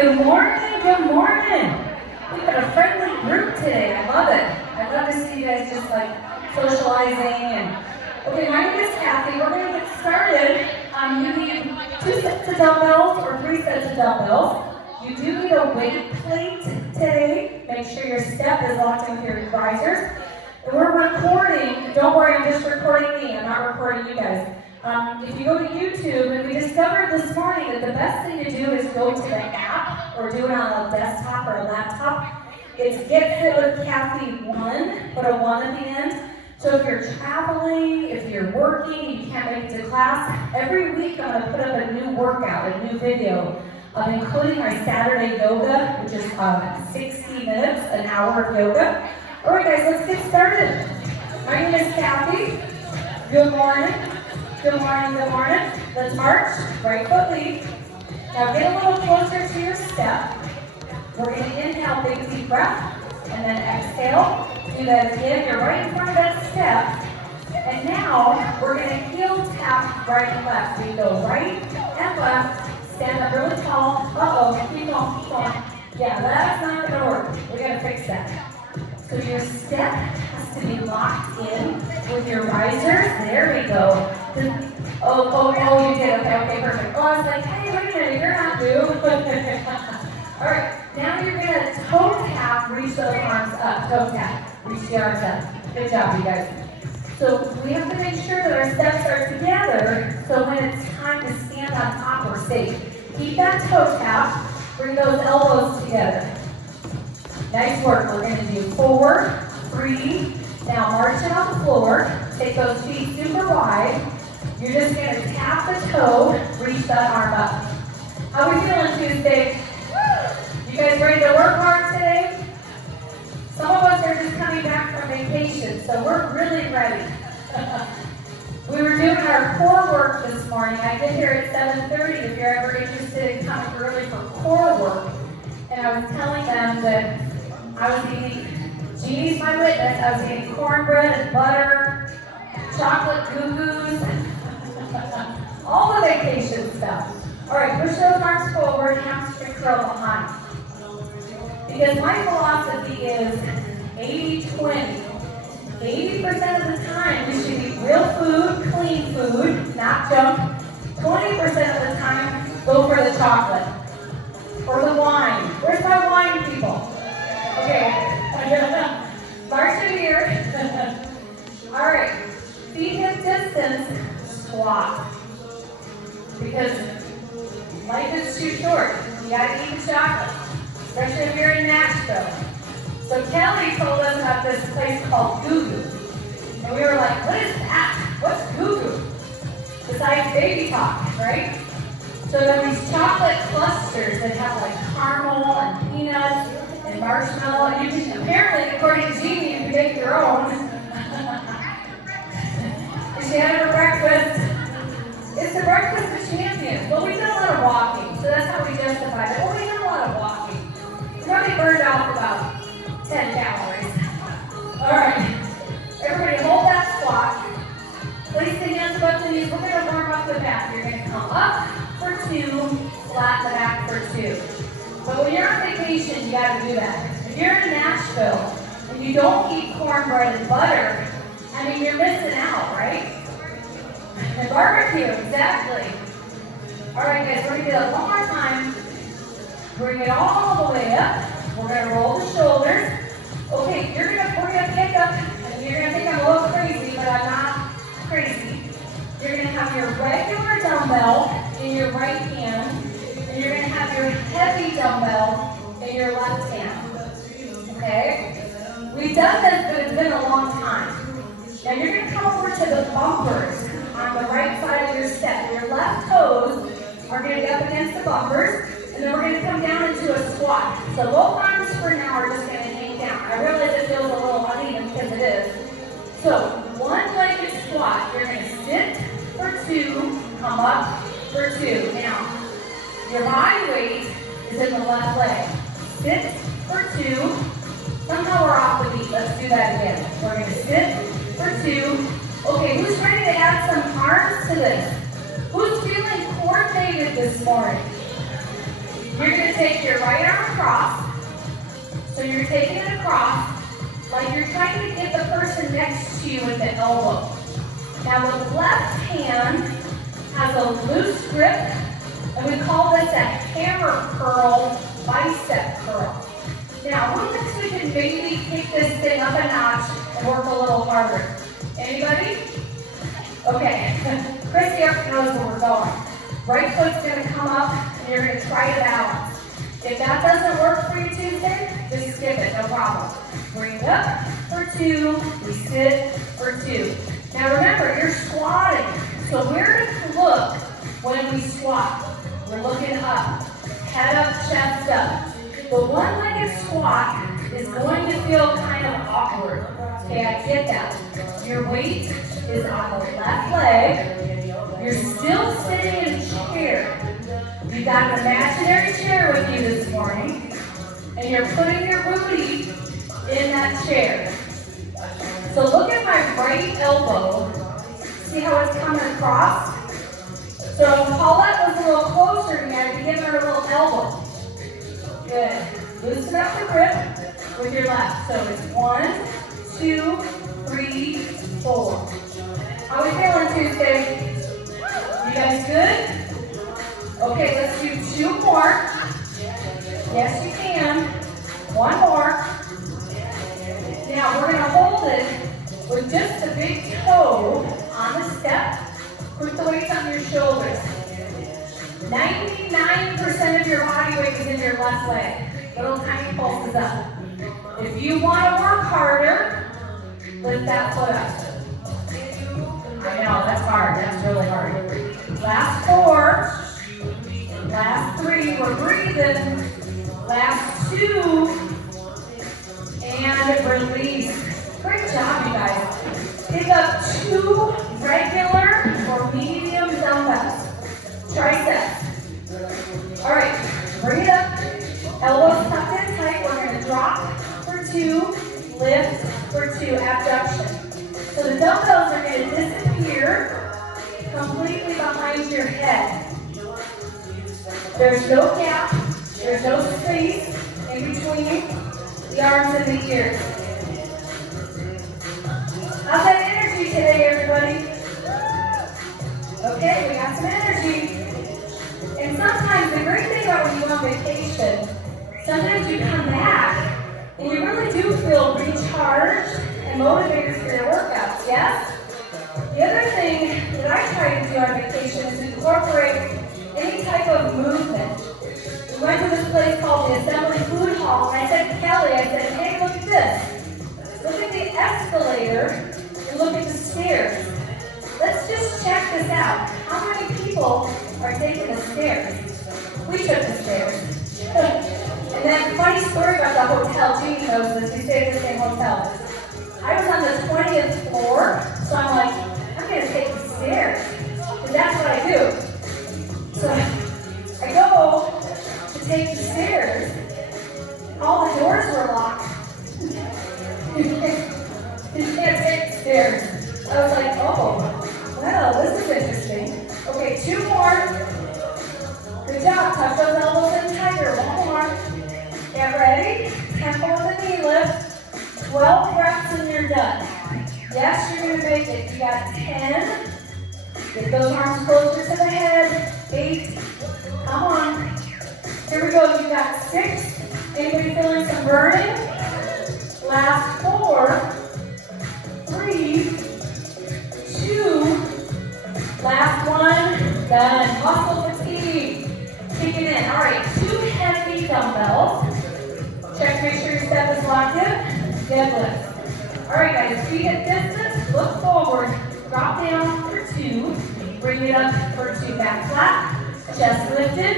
good morning, good morning. We've got a friendly group today. I love it. I love to see you guys just like socializing. Okay, my name is Kathy. We're going to get started. You need 2 sets of dumbbells or 3 sets of dumbbells. You do need a weight plate today. Make sure your step is locked in with your risers. And we're recording. Don't worry, I'm just recording me. I'm not recording you guys. If you go to YouTube, and we discovered this morning that the best thing to do is go to the app or do it on a desktop or a laptop. It's Get Fit with Kathy 1, put a 1 at the end. So if you're traveling, if you're working, you can't make it to class, every week I'm going to put up a new workout, a new video, including my Saturday yoga, which is 60 minutes, an hour of yoga. All right, guys, let's get started. My name is Kathy. Good morning. Good morning, good morning. Let's march. Right foot lead. Now get a little closer to your step. We're going to inhale, big deep breath, and then exhale. Do that again. You're right in front of that step. And now we're going to heel tap right and left. We go right and left. Stand up really tall. Uh-oh. Keep going, keep going. Yeah, that's not going to work. We got to fix that. So your step has to be locked in with your risers. There we go. Oh, you did. Okay, perfect. Oh, I was like, hey, wait a minute, you're not new. All right, now you're going to toe tap, reach those arms up. Toe tap, reach the arms up. Good job, you guys. So we have to make sure that our steps are together, so when it's time to stand on top, we're safe. Keep that toe tap. Bring those elbows together. Nice work. We're going to do 4, 3. Now march it on the floor. Take those feet super wide. You're just going to tap the toe, reach that arm up. How are we feeling Tuesday? You guys ready to work hard today? Some of us are just coming back from vacation, so we're really ready. We were doing our core work this morning. I get here at 7:30 if you're ever interested in coming early for core work. And I was telling them that I was eating, Jeannie's my witness, I was eating cornbread and butter, chocolate goo-goos, all the vacation stuff. All right, push those arms forward, hamstring curl behind. Because my philosophy is 80-20. 80% of the time, we should eat real food, clean food, not junk. 20% of the time, go for the chocolate or the wine. Where's my wine, people? Okay, march it here. All right, feet hip distance, squat. Because life is too short. You gotta eat the chocolate, especially if you're in Nashville. So Kelly told us about this place called Goo Goo. And we were like, what is that? What's Goo Goo? Besides baby talk, right? So there are these chocolate clusters that have like caramel and peanuts and marshmallow. You can, apparently, according to Jeannie, you can make your own. She had it for breakfast. It's the breakfast of champions. Well, we've done a lot of walking, so that's how we justify it. Well, we've done a lot of walking. We probably burned off about 10 calories. All right. Everybody hold that squat. Place the hands above the knees. We're going to warm up the back. You're going to come up for 2, flat the back for 2. But when you're on vacation, you got to do that. If you're in Nashville and you don't eat cornbread and butter, I mean, you're missing out, right? And barbecue, exactly. All right, guys, we're going to do that one more time. Bring it all the way up. We're going to roll the shoulders. Okay, we're going to pick up, and you're going to think I'm a little crazy, but I'm not crazy. You're going to have your regular dumbbell in your right hand, and you're going to have your heavy dumbbell in your left hand. Okay? We've done this, but it's been a long time. Now you're going to come over to the bumpers on the right side of your step. Your left toes are going to be up against the bumpers, and then we're going to come down into a squat. So both arms for now are just going to hang down. I realize it feels a little uneven because it is. So one-legged squat. You're going to sit for 2, come up for 2. Now, your body weight is in the left leg. Sit for 2. Somehow we're off the beat. Let's do that again. We're going to sit for 2. Okay, who's ready to add some arms to this? Who's feeling coordinated this morning? You're going to take your right arm across. So you're taking it across like you're trying to get the person next to you with the elbow. Now the left hand has a loose grip, and we call this a hammer curl, bicep curl. Now, who thinks we can maybe kick this thing up a notch and work a little harder? Anybody? Okay, Christy already knows where we're going. Right foot's gonna come up, and you're gonna try to balance. If that doesn't work for you Tuesday, just skip it, no problem. Bring it up for 2, we sit for 2. Now remember, you're squatting, so where to look when we squat? We're looking up, head up, chest up. The one-legged squat is going to feel kind of awkward. Okay, I get that. Your weight is on the left leg. You're still sitting in a chair. You got an imaginary chair with you this morning, and you're putting your booty in that chair. So look at my right elbow. See how it's coming across? So Paulette was a little closer to me. I can give her a little elbow. Good. Loosen up the grip with your left. So it's 1, 2, 3, 4. How are we feeling Tuesday? You guys good? Okay, let's do 2 more. Yes, you can. 1 more. Now we're going to hold it with just the big toe on the step. Put the weight on your shoulders. 99% of your body weight is in your left leg. Little tiny pulses up. If you want to work harder, lift that foot up. I know, that's hard. That's really hard. Last 4. Last 3. We're breathing. Last 2. And release. Great job, you guys. Pick up 2 regular or medium dumbbells. Triceps. All right, bring it up. Elbows tucked in tight. We're going to drop for 2, lift for 2, abduction. So the dumbbells are going to disappear completely behind your head. There's no gap. There's no space in between the arms and the ears. How's that energy today, everybody? Okay, we got some energy. And sometimes the great thing about when you go on vacation, sometimes you come back and you really do feel recharged and motivated for your workouts, yes? The other thing that I try to do on vacation is incorporate any type of movement. We went to this place called the Assembly Food Hall, and I said to Kelly, I said, hey, look at this. Look at the escalator and look at the stairs. Let's just check this out. How many people are taking the stairs? We took the stairs. And then funny story about the hotel, Jeannie knows this, we stayed at the same hotel. I was on the 20th floor, so I'm like, I'm going to take the stairs. Because that's what I do. So I go to take the stairs. All the doors were locked. You can't take the stairs. I was like, oh, well, this is interesting. Okay, 2 more. Good job. Tuck those elbows in tighter. 1 more. Get ready. Tempo of the knee lift. 12 reps and you're done. Yes, you're going to make it. You got 10. Get those arms closer to the head. 8. Come on. Here we go. You got 6. Anybody feeling some burning? Last 4. 3. 2. Last 1. Done. Muscle fatigue. Kicking in. All right. 2 heavy dumbbells. Check, make sure your step is locked in. Deadlift. All right, guys. Feet at distance. Look forward. Drop down for 2. Bring it up for 2. Back flat. Chest lifted.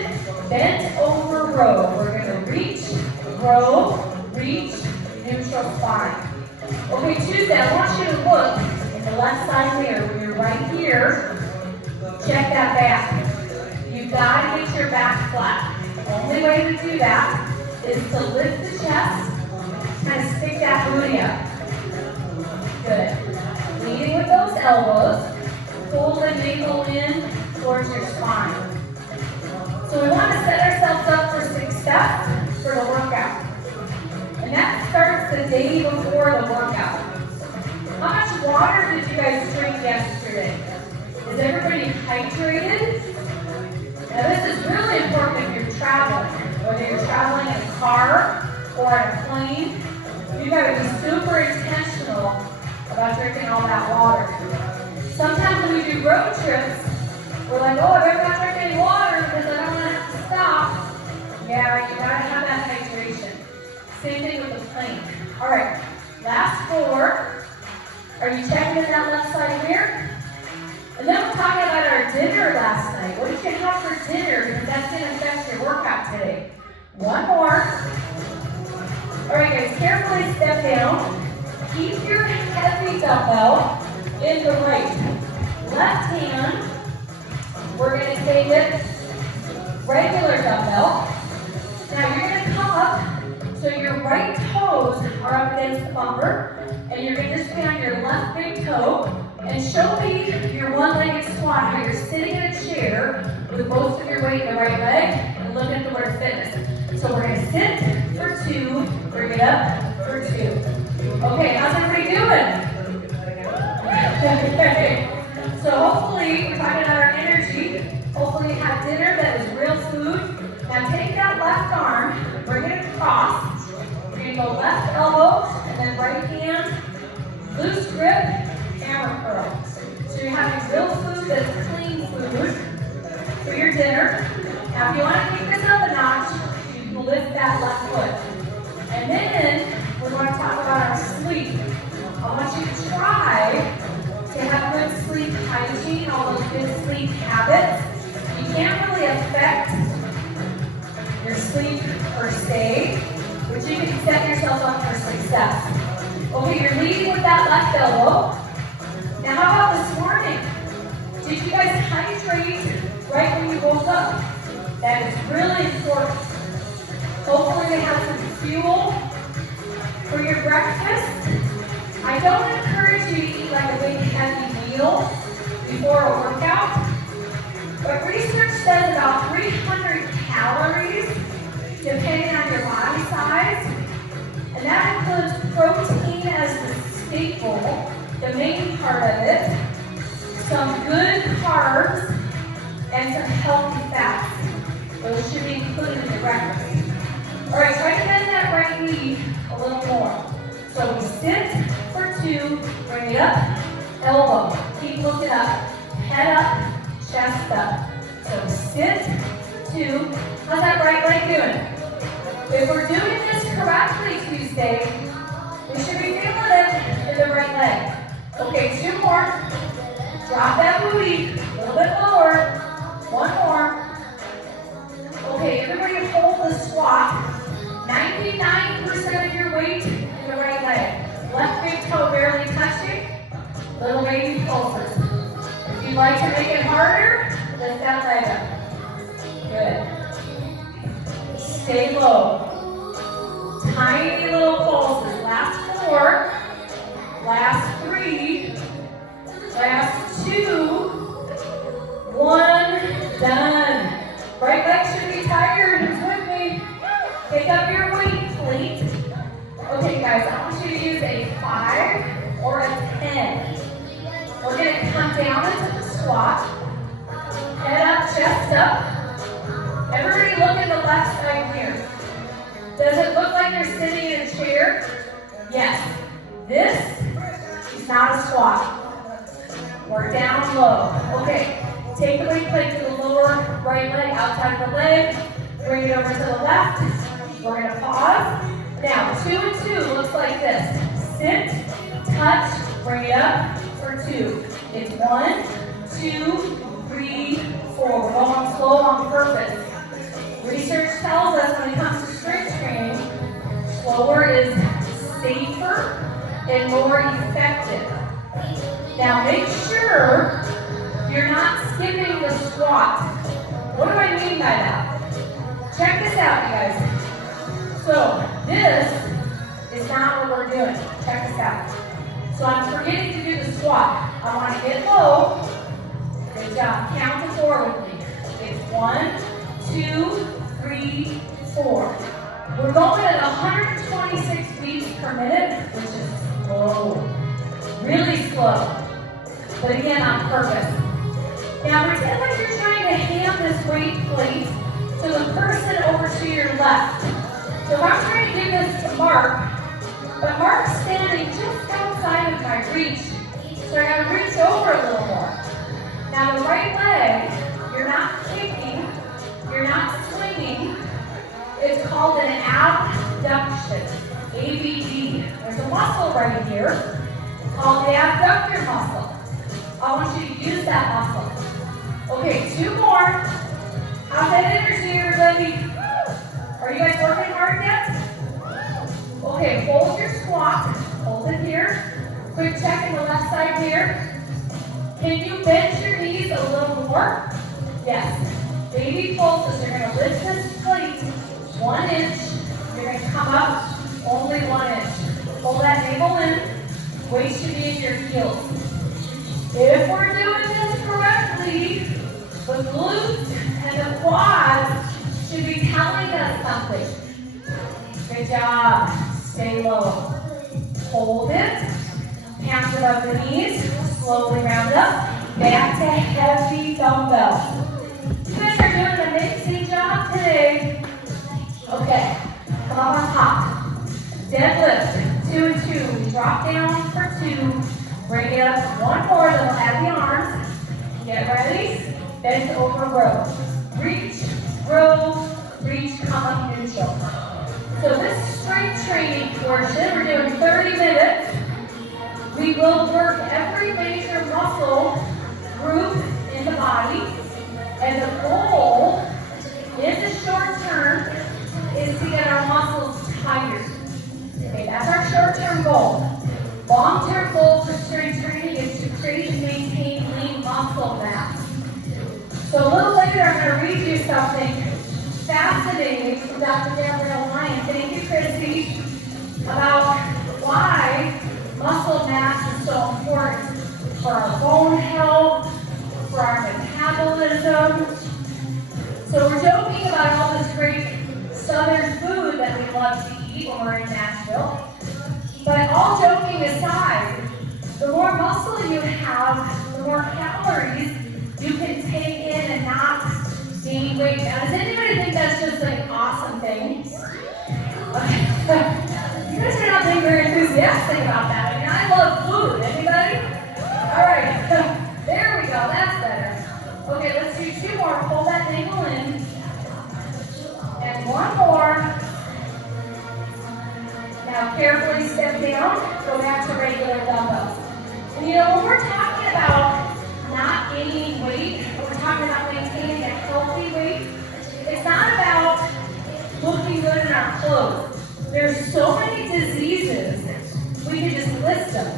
Bent over row. We're going to reach, row, reach, neutral spine. Okay, Tuesday, I want you to look at the left side mirror. When you're right here, check that back. You've got to get your back flat. The only way to do that is to lift the chest, kind of stick that booty up. Good. Leading with those elbows. Pull the navel in towards your spine. So we want to set ourselves up for success for the workout. And that starts the day before the workout. How much water did you guys drink yesterday? Is everybody hydrated? Now this is really important if you're traveling. Whether you're traveling in a car or on a plane, you've got to be super intentional about drinking all that water. Sometimes when we do road trips, we're like, oh, I better not drink any water because I don't want to have to stop. Yeah, you gotta have that hydration. Same thing with the plane. All right, last 4. Are you checking in that left side mirror? And then we're talking about our dinner last night. What did you have for dinner? Because that's going to affect your workout today. 1 more. All right, guys, carefully step down. Keep your heavy dumbbell in the right. Left hand, we're going to take it regular dumbbell. Now you're going to come up so your right toes are up against the bumper, and you're going to just be on your left big toe, and show me your one-legged squat where you're sitting in a chair with most of your weight in the right leg, and look at the word fitness. So we're going to sit for 2, bring it up for 2. Okay, how's everybody doing? Okay. So hopefully, we're talking about our energy. Hopefully you had dinner that was real food. Now take that left arm, bring it across. You're going to go left elbow, and then right hand, loose grip, hammer curl. So you're having real food that's clean food for your dinner. Now if you want to take this up a notch, you can lift that left foot. And then we're going to talk about our sleep. I want you to try to have good sleep hygiene, all those good sleep habits. You can't really affect your sleep per se, but you can set yourself up for success. Okay, you're leading with that left elbow. Now how about this morning? Did you guys hydrate right when you woke up? That is really important. Hopefully you have some fuel for your breakfast. I don't encourage you to eat like a big heavy meal before a workout, but research says about 300 calories depending on your body size, and that includes protein as the staple, the main part of it, some good carbs, and some healthy fats. Those should be included in your breakfast. All right, try to bend that right knee a little more. So we sit for 2, bring it up, elbow, keep looking up, head up, chest up. So sit, 2. How's that right leg doing? If we're doing this correctly Tuesday, we should be feeling it in the right leg. Okay, 2 more. Drop that booty a little bit lower. 1 more. Okay, everybody hold the squat. 99% of your weight in the right leg. Left big toe barely touching. Little baby pulses. If you'd like to make it harder, lift that leg up. Good. Stay low. Tiny little pulses. Last 4. Last 3. Last 2. 1. Done. Right leg should be tired. Who's with me? Pick up your weight plate. Okay, guys, I want you to use a 5 or a 10. We're going to come down into the squat. Head up, chest up. Everybody look at the left side here. Does it look like you're sitting in a chair? Yes. This is not a squat. We're down low. Okay, take the weight plate to the lower right leg, outside of the leg. Bring it over to the left. We're going to pause. Now, 2 and 2 looks like this. Sit, touch, bring it up for 2. It's 1, 2, 3, 4. We're going slow on purpose. Research tells us when it comes to strength training, slower is safer and more effective. Now make sure you're not skipping the squat. What do I mean by that? Check this out, you guys. So this is not what we're doing. Check this out. So I'm forgetting to do the squat. I want to get low. Good job. Count to 4 with me. It's 1, 2, 3, 4. We're going at 126 beats per minute, which is slow, really slow. But again, on purpose. Now pretend like you're trying to hand this weight plate to the person over to your left. So if I'm trying to give this to Mark, but Mark's standing just outside of my reach, so I gotta reach over a little more. Now the right leg, you're not kicking, you're not swinging. It's called an abduction, ABD. There's a muscle right here called the abductor muscle. I want you to use that muscle. Okay, 2 more. How's that energy, everybody? Are you guys working hard yet? Okay, hold your squat. Hold it here. Quick check in the left side here. Can you bend your knees a little more? Yes. Baby pulses. You're going to lift this plate 1 inch. You're going to come up only 1 inch. Hold that navel in. Weight should be in your heels. If we're doing this correctly, the glutes and the quads should be telling us something. Good job. Stay low. Hold it. Hands above the knees. Slowly round up. Back to heavy dumbbell. You guys are doing an amazing job today. Okay. Come up on top. Deadlift. 2 and 2. We drop down for 2. Bring it up 1 more. Then we'll add the arms. Get ready. Bend over row. Reach. Row. Reach. Come up neutral. So this strength training portion, we're doing 30 minutes. We will work every major muscle group in the body. And the goal in the short term is to get our muscles tired. Okay, that's our short-term goal. Long-term goal for strength training is to create and maintain lean muscle mass. So a little later, I'm going to read you something fascinating from Dr. Gabrielle Lyon. Thank you, Chrissy, about why muscle mass is so important for our bone health, for our metabolism. So we're joking about all this great southern food that we love to eat when we're in Nashville. But all joking aside, the more muscle you have, the more calories you can take in and not gain weight. Now, does anybody think that's just like an awesome thing? Okay. You guys are not being very enthusiastic about that. I mean, I love food. Anybody? All right. There we go. That's better. Okay, let's do 2 more. Pull that ankle in. And 1 more. Now carefully step down, go back to regular dumbbells. And you know, when we're talking about not gaining weight, we're talking about maintaining a healthy weight, it's not about looking good in our clothes. There's so many diseases, we can just list them,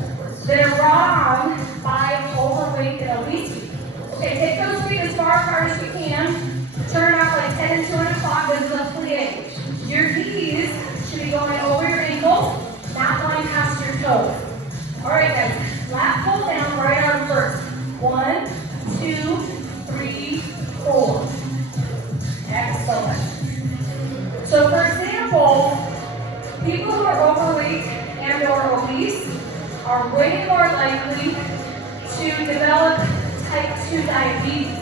that are wrong by overweight and obesity. Okay, take those feet as far apart as you can, turn out like 10 and 2 o'clock, this is a plie. Your knees should be going over your ankles, not going past your toes. All right, guys, lat pull down, right arm first. 1, 2, 3, 4. Excellent. So for example, people who are overweight and or obese are way more likely to develop type 2 diabetes.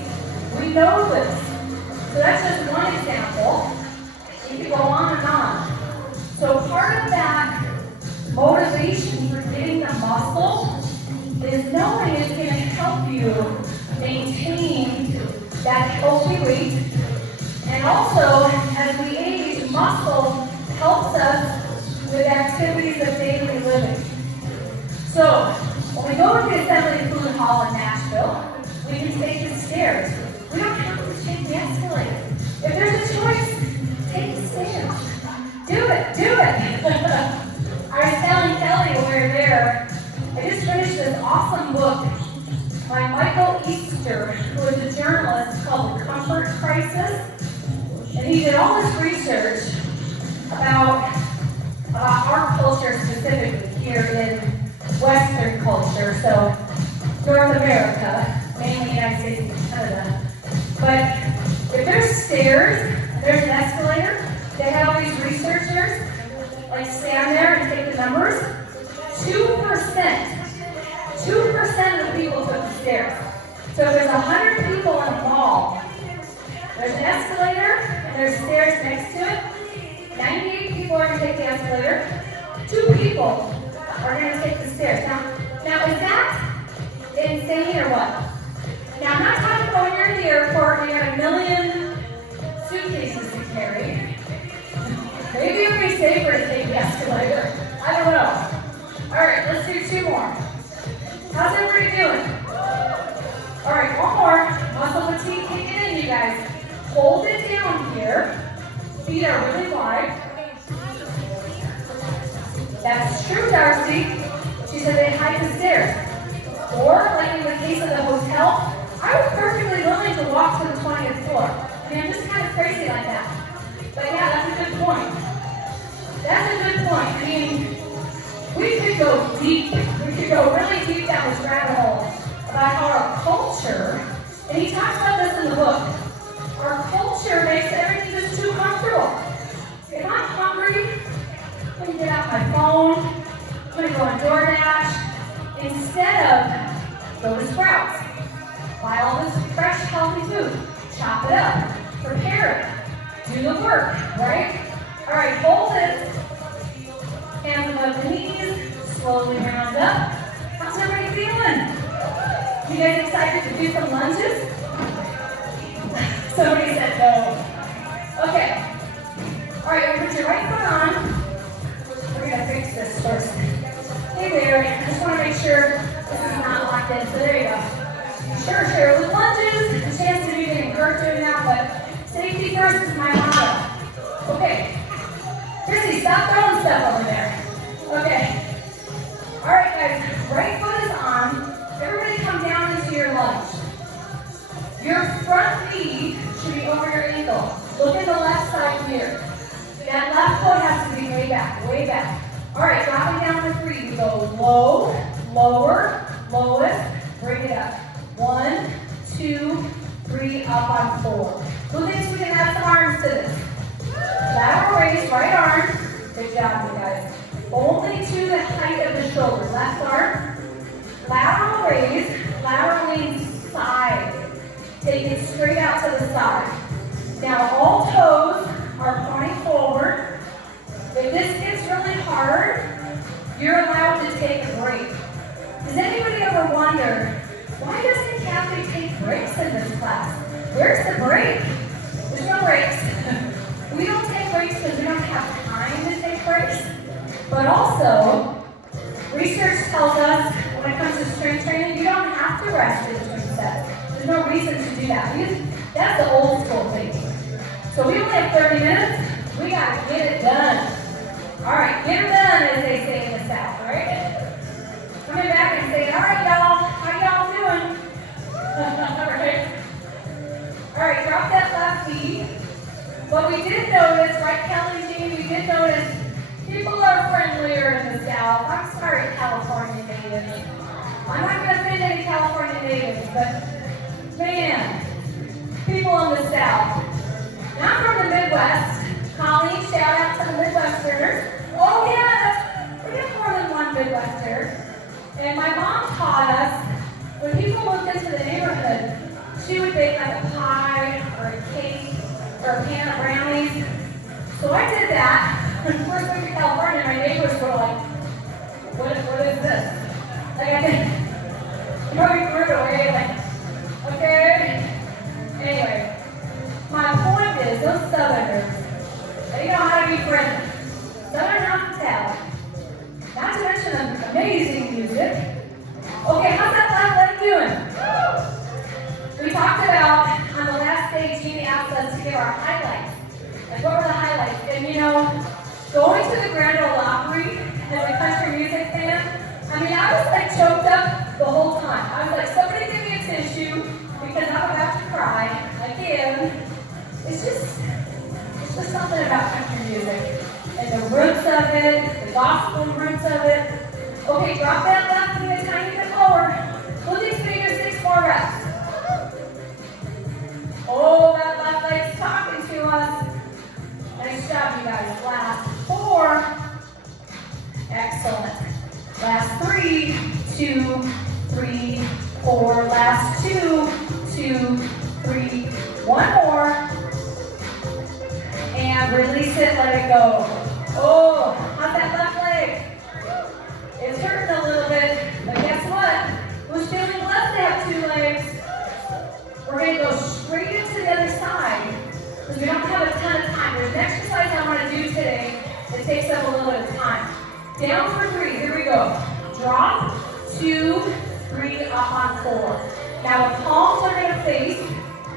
We know this. So that's just one example. You can go on and on. So part of that motivation for getting the muscle is knowing it's going to help you maintain that healthy weight. And also, as we age, muscle helps us with activities of daily living. So, when we go to the Assembly Food Hall in Nashville, we can take the stairs. We don't have to take the escalator. If there's a choice, take the stairs. Do it, do it. I was telling Kelly when we were there, I just finished this awesome book by Michael Easter, who is a journalist, called The Comfort Crisis. And he did all this research about our culture specifically here in Western culture, so North America, mainly United States and Canada. But if there's stairs, there's an escalator, They have all these researchers, like stand there and take the numbers. 2% of the people took the stairs. So if there's 100 people in a mall, there's an escalator and there's stairs next to it. 98 people are going to take the escalator. 2 people are going to take the stairs. Now is that insane or what? Now I'm not talking about when you're at the airport and you got a million suitcases to carry. Maybe it would be safer to take the escalator. I don't know. All right, let's do 2 more. How's everybody doing? All right, 1 more. Muscle fatigue kicking in, you guys. Hold it down here. Feet are really wide. That's true, Darcy. She said they hide the stairs. Or, like in the case of the hotel, I was perfectly willing to walk to the 20th floor. I mean, I'm just kind of crazy like that. But yeah, that's a good point. That's a good point. I mean, we could go deep. We could go really deep down this rabbit hole about how our culture, and he talks about this in the book, our culture makes everything just too comfortable. If I'm hungry, I'm going to get out my phone, I'm going to go on DoorDash, instead of go to Sprouts, buy all this fresh, healthy food, chop it up, prepare it, do the work, right? All right, hold it, hands above the knees, slowly round up. How's everybody feeling? You guys excited to do some lunges? Somebody said no. Okay. All right, put your right foot on. We're going to fix this first. Hey there, I just want to make sure this is not locked in. So there you go. Sure. With lunges, the chance of you getting hurt doing that, but safety first is my motto. Okay. Chrissy, stop throwing stuff over there. Okay. All right, guys. Right foot is on. Everybody come down into your lunge. Your front knee should be over your ankle. Look at the left side here. That left foot has to be way back, way back. All right, dropping down to 3. You go low, lower, lowest, bring it up. 1, 2, 3, up on 4. Who thinks we can add some arms to this? Lateral raise, right arm. Good job, you guys. Only to the height of the shoulder. Left arm. Lateral raise, lateral lean side. Take it straight out to the side. Now all toes are pointing forward. If this gets really hard, you're allowed to take a break. Does anybody ever wonder, why doesn't Kathy take breaks in this class? Where's the break? There's no breaks. We don't take breaks because we don't have time to take breaks. But also, research tells us when it comes to strength training, you don't have to rest in between sets. There's no reason to do that. That's the old school thing. So we only have 30 minutes. We got to get it done. All right, get it done, as they say in the South, right? Coming back and saying, all right, y'all, how y'all doing? All right, drop that left knee. What we did notice, right, Kelly Jean, we did notice people are friendlier in the South. I'm sorry, California natives. I'm not going to offend any California natives, but man, people in the South. Now I'm from the Midwest. Colleen, shout out to the Midwesterners. Oh yeah, we have more than one Midwesterner. And my mom taught us, when people moved into the neighborhood, she would bake like a pie or a cake or a pan of brownies. So I did that. When we first moved to California, my neighbors were like, what is this? Like I did, probably threw it away, like, okay. Anyway, my point is, those Southerners, they know how to be friendly. Southern hospitality. Not to mention amazing music. Okay, how's that last leg doing? We talked about, on the last day, Jeannie asked us to give our highlights. Like, what were the highlights? And you know, going to the Grand Ole Opry as a country music fan, I mean, I was like choked up the whole time. I was like, somebody give me a tissue because I'm about to cry again. It's just something about country music and the roots of it, the gospel roots of it. Okay, drop that left knee a tiny bit lower. Pull these fingers 6 more reps. Oh, that left leg's talking to us. Nice job, 4, last 2, 2, 3, 1 more. And release it, let it go. Oh, how's that left leg? It's hurting a little bit, but guess what? Who's feeling blessed to have 2 legs? We're going to go straight into the other side because we don't have a ton of time. There's an exercise I want to do today that takes up a little bit of time. Down for 3, here we go. Drop, 2, 3, up on 4. Now the palms are going to face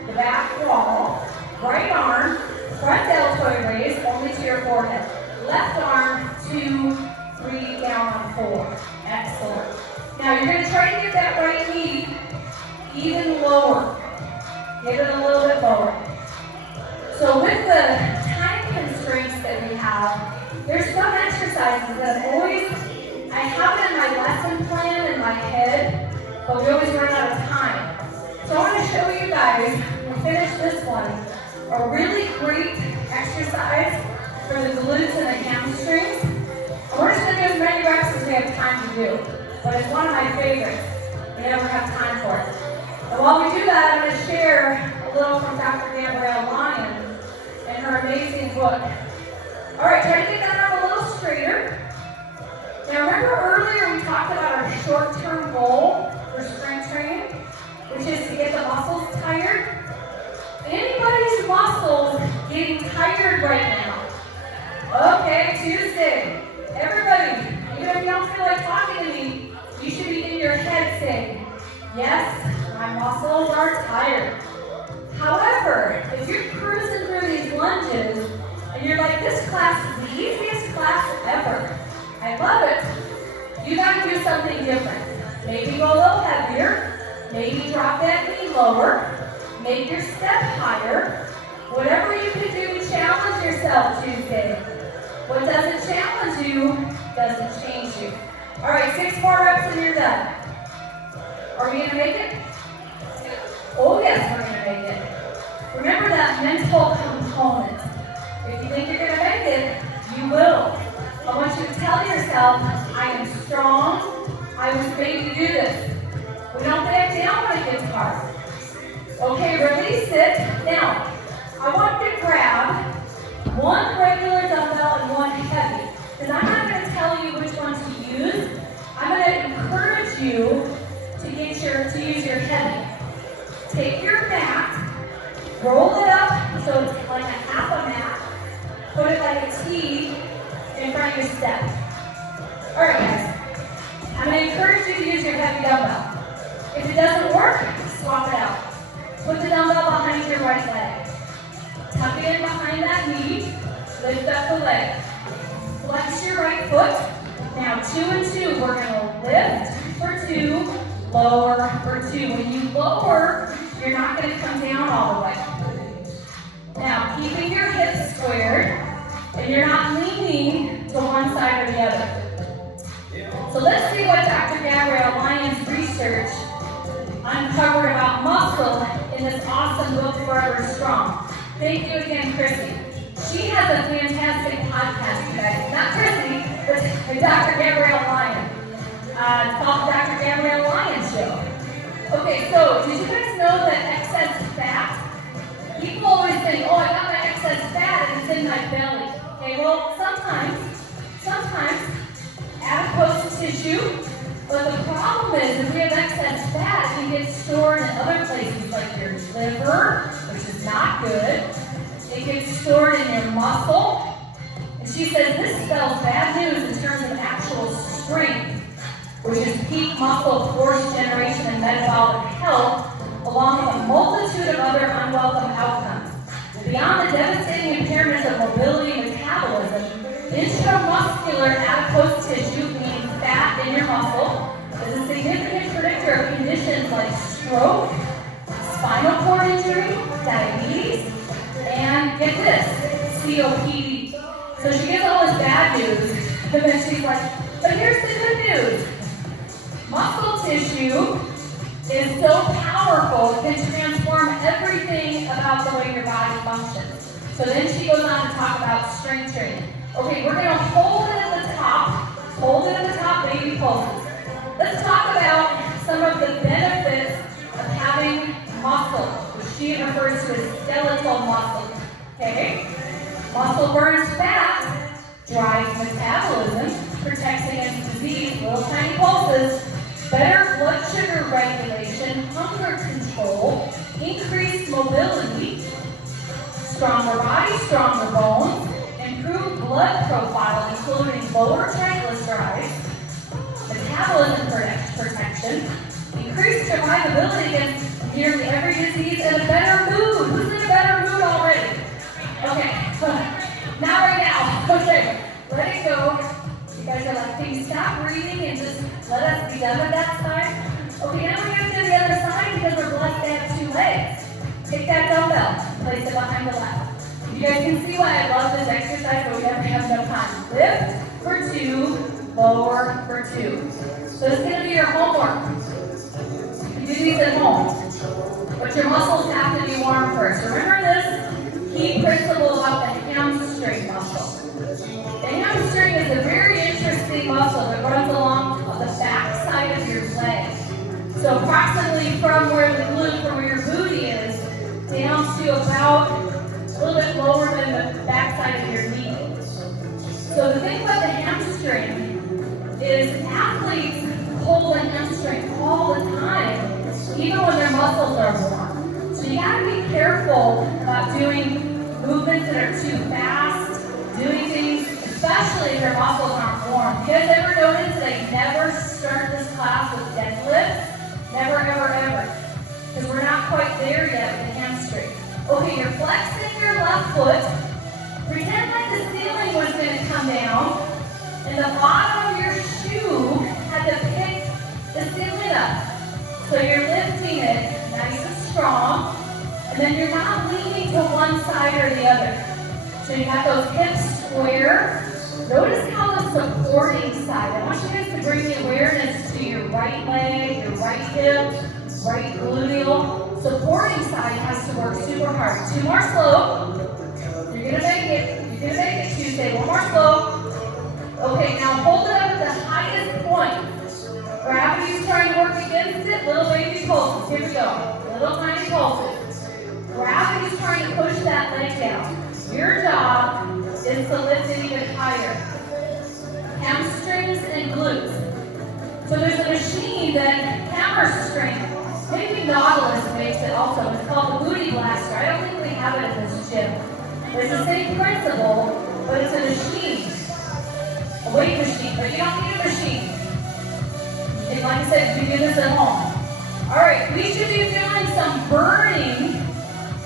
the back wall. Right arm, front deltoid raise, only to your forehead. Left arm, 2, 3, down on 4. Excellent. Now you're going to try to get that right knee even lower. Get it a little bit lower. So with the time constraints that we have, there's some exercises that I have it in my lesson plan in my head, but we always run out of time. So I want to show you guys, when we finish this one, a really great exercise for the glutes and the hamstrings. And we're just going to do as many reps as we have time to do, but it's one of my favorites. We never have time for it. And while we do that, I'm going to share a little from Dr. Gabrielle Lyon and her amazing book. All right, try to get that arm a little straighter. Now remember earlier we talked about our short-term goal for strength training, which is to get the muscles tired. Anybody's muscles getting tired right now? Okay, Tuesday. Everybody, even if you don't feel like talking to me, you should be in your head saying, yes, my muscles are tired. However, if you're cruising through these lunges and you're like, this class is the easiest class ever, I love it, you got to do something different. Maybe go a little heavier, maybe drop that knee lower, make your step higher. Whatever you can do to challenge yourself Tuesday. What doesn't challenge you doesn't change you. All right, 6 more reps and you're done. Are we going to make it? Oh yes, we're going to make it. Remember that mental component. If you think you're going to make it, you will. I want you to tell yourself, I am strong. I was made to do this. We don't back down when it gets hard. Okay, release it. Now, I want you to grab one regular dumbbell and one heavy. Because I'm not going to tell you which one to use. I'm going to encourage you to use your heavy. Take your mat, roll it up so it's like a half a mat. Put it like a T in front of your step. All right, guys. I'm going to encourage you to use your heavy dumbbell. If it doesn't work, swap it out. Put the dumbbell behind your right leg. Tuck it in behind that knee. Lift up the leg. Flex your right foot. Now 2 and 2. We're going to lift for 2, lower for 2. When you lower, you're not going to come down all the way. Now, keeping your hips squared, and you're not leaning to one side or the other. So let's see what Dr. Gabrielle Lyon's research uncovered about muscle in this awesome book, Forever Strong. Thank you again, Chrissy. She has a fantastic podcast, you guys. Not Chrissy, but Dr. Gabrielle Lyon. It's called the Dr. Gabrielle Lyon Show. Okay, so did you guys know that excess fat? People always think, oh, I got my excess fat and it's in my belly. Okay, well, sometimes adipose tissue, but the problem is if we have excess fat, it gets stored in other places like your liver, which is not good. It gets stored in your muscle. And she says this spells bad news in terms of actual strength, which is peak muscle force generation and metabolic health, along with a multitude of other unwelcome outcomes. Beyond the devastating impairments of mobility and metabolism, intramuscular adipose tissue, meaning fat in your muscle, is a significant predictor of conditions like stroke, spinal cord injury, diabetes, and get this, COPD. So she gives all this bad news, and then she's like, but here's the good news. Muscle tissue is so powerful, it can transform everything about the way your body functions. So then she goes on to talk about strength training. Okay, we're going to hold it at the top, baby pulses. Let's talk about some of the benefits She refers to as skeletal muscle. Okay? Muscle burns fat, drives metabolism, protects against disease, little tiny pulses, better blood sugar regulation, hunger control, increased mobility, stronger body, stronger bones, improved blood profile, including lower triglycerides, metabolism protection, increased survivability against nearly every disease, and a better mood. Who's in a better mood already? Okay, not right now. Okay, let it go. You guys are like, can you stop breathing and just let us be done with that side? Okay, now we're going to do the other side because we're blessed to have 2 legs. Take that dumbbell, place it behind the left. You guys can see why I love this exercise, but we never have enough time. Lift for 2, lower for 2. So this is going to be your homework. You do these at home, but your muscles have to be warm first. Remember this key principle about the hamstring muscle. The hamstring is a very interesting muscle that runs along the back side of your leg. So approximately from where the glute, from where your booty is, down to about a little bit lower than the back side of your knee. So the thing about the hamstring is athletes hold the hamstring all the time, even when their muscles are warm. So you gotta be careful about doing movements that are too fast, doing things, especially if your muscles aren't warm. You guys ever notice that I never start this class with deadlifts? Never, ever, ever. Because we're not quite there yet with the hamstring. Okay, you're flexing your left foot. Pretend like the ceiling was going to come down, and the bottom of your shoe had to pick the ceiling up. So you're lifting it nice and strong, and then you're not leaning to one side or the other. So you got those hips square. Notice how the supporting side, I want you guys to bring the awareness to your right leg, your right hip, right gluteal. Supporting side has to work super hard. 2 more slow. You're gonna make it. You're gonna make it, Tuesday. 1 more slow. Okay, now hold it up at the highest point. Gravity's trying to work against it. Little baby pulses. Here we go. Little tiny pulses. Gravity's trying to push that leg down. Your job is to lift it even higher. Hamstrings and glutes. So there's a machine that hammers strength. Maybe Nautilus makes it also. It's called the Booty Blaster. I don't think we have it in this gym. It's the same principle, but it's a machine. A weight machine, but you don't need a machine. And like I said, you can do this at home. All right, we should be doing some burning.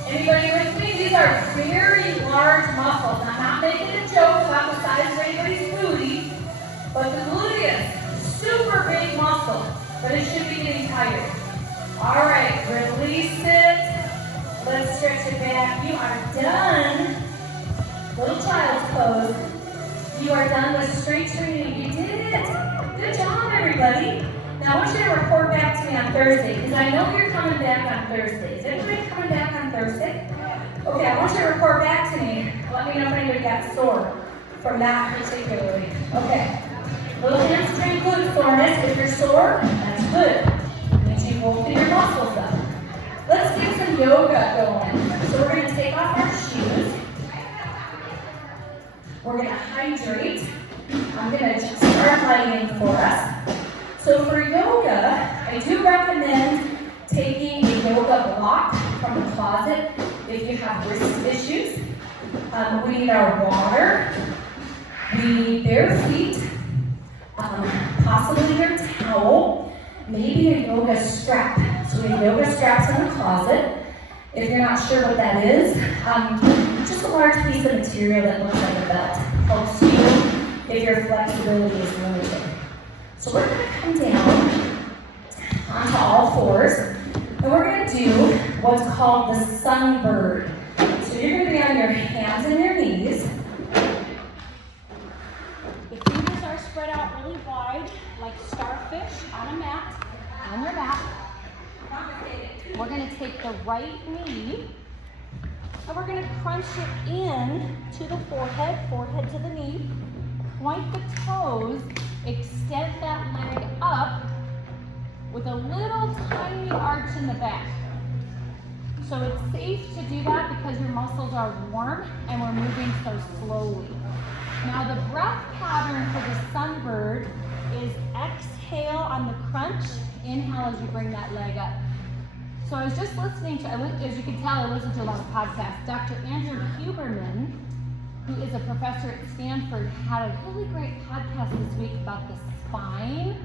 Anybody with me? These are very large muscles. I'm not making a joke about the size of anybody's booty, but the gluteus, super big muscle, but it should be getting tired. All right, release it. Let's stretch it back. You are done. Little child's pose. You are done with strength training. You did it. Good job, everybody. Now I want you to report back to me on Thursday, because I know you're coming back on Thursday. Is anybody coming back on Thursday? Okay, I want you to report back to me. Let me know if anybody got sore from that particularly. Okay. Little hamstring glute soreness. If you're sore, that's good. It means you've woken your muscles up. Let's get some yoga going. So we're going to take off our shoes. We're going to hydrate. I'm going to start lighting for us. So for yoga, I do recommend taking a yoga block from the closet if you have wrist issues. We need our water. We need bare feet, possibly your towel, maybe a yoga strap. So we have yoga straps in the closet. If you're not sure what that is, just a large piece of material that looks like a belt. Helps you if your flexibility is limited. So we're going to come down onto all fours, and we're going to do what's called the sunbird. So you're going to be on your hands and your knees. The fingers are spread out really wide, like starfish on a mat, on their mat. We're going to take the right knee, and we're going to crunch it in to the forehead to the knee. Point the toes, extend that leg up with a little tiny arch in the back. So it's safe to do that because your muscles are warm and we're moving so slowly. Now the breath pattern for the sunbird is exhale on the crunch, inhale as you bring that leg up. So I was just listening to, as you can tell, I listen to a lot of podcasts. Dr. Andrew Huberman, who is a professor at Stanford, had a really great podcast this week about the spine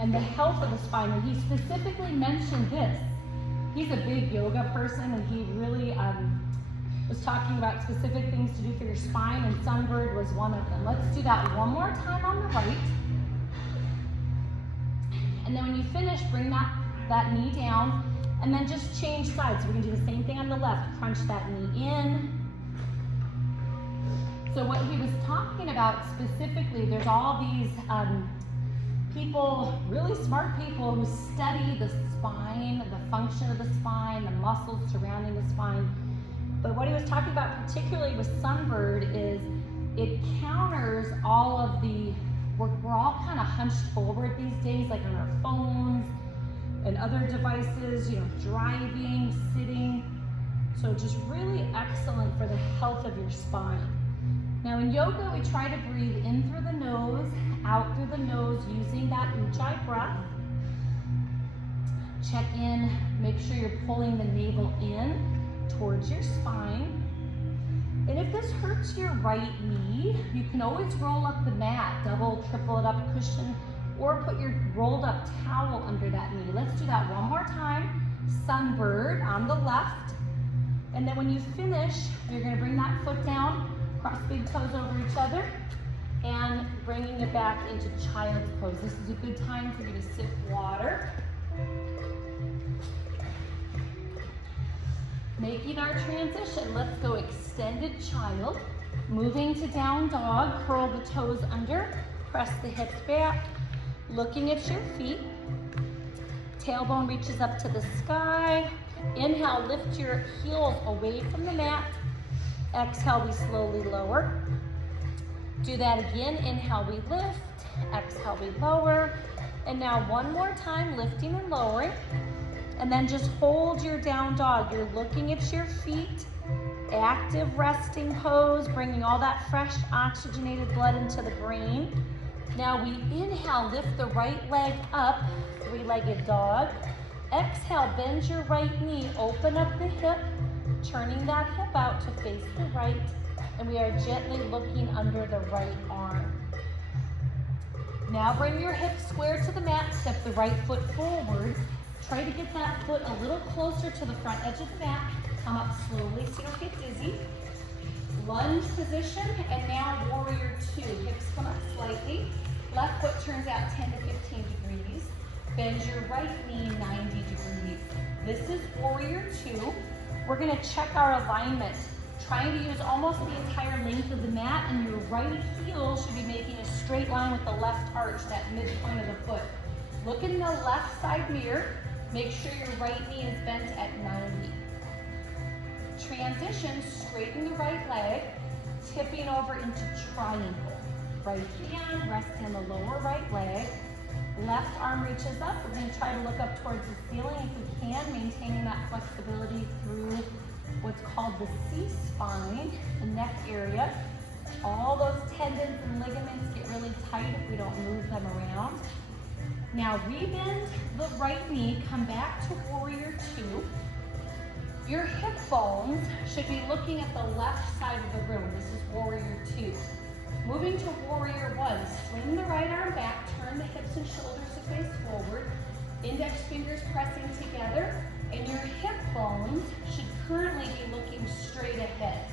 and the health of the spine. And he specifically mentioned this. He's a big yoga person, and he really was talking about specific things to do for your spine, and sunbird was one of them. Let's do that one more time on the right. And then when you finish, bring that knee down, and then just change sides. We're gonna do the same thing on the left. Crunch that knee in. So what he was talking about specifically, there's all these people, really smart people who study the spine, the function of the spine, the muscles surrounding the spine. But what he was talking about particularly with sunbird is it counters all of the, we're all kind of hunched forward these days, like on our phones and other devices, driving, sitting. So just really excellent for the health of your spine. Now in yoga, we try to breathe in through the nose, out through the nose, using that ujjayi breath. Check in, make sure you're pulling the navel in towards your spine. And if this hurts your right knee, you can always roll up the mat, double, triple it up cushion, or put your rolled up towel under that knee. Let's do that one more time. Sunbird on the left. And then when you finish, you're gonna bring that foot down, cross big toes over each other, and bringing it back into child's pose. This is a good time for you to sip water. Making our transition, let's go extended child. Moving to down dog, curl the toes under, press the hips back, looking at your feet. Tailbone reaches up to the sky. Inhale, lift your heels away from the mat. Exhale, we slowly lower. Do that again. Inhale, we lift. Exhale, we lower. And now one more time, lifting and lowering. And then just hold your down dog. You're looking at your feet. Active resting pose, bringing all that fresh oxygenated blood into the brain. Now we inhale, lift the right leg up, three-legged dog. Exhale, bend your right knee, open up the hip, turning that hip out to face the right, and we are gently looking under the right arm. Now bring your hips square to the mat, step the right foot forward. Try to get that foot a little closer to the front edge of the mat. Come up slowly so you don't get dizzy. Lunge position, and now warrior two. Hips come up slightly. Left foot turns out 10 to 15 degrees. Bend your right knee 90 degrees. This is warrior two. We're gonna check our alignment. Trying to use almost the entire length of the mat, and your right heel should be making a straight line with the left arch, that midpoint of the foot. Look in the left side mirror. Make sure your right knee is bent at 90. Transition, straighten the right leg, tipping over into triangle. Right hand, rest in the lower right leg. Left arm reaches up. We're going to try to look up towards the ceiling if we can, maintaining that flexibility through what's called the C-spine, the neck area. All those tendons and ligaments get really tight if we don't move them around. Now rebend the right knee, come back to warrior two. Your hip bones should be looking at the left side of the room. This is warrior two. Moving to warrior one, swing the right arm back, turn the hips and shoulders to face forward, index fingers pressing together, and your hip bones should currently be looking straight ahead.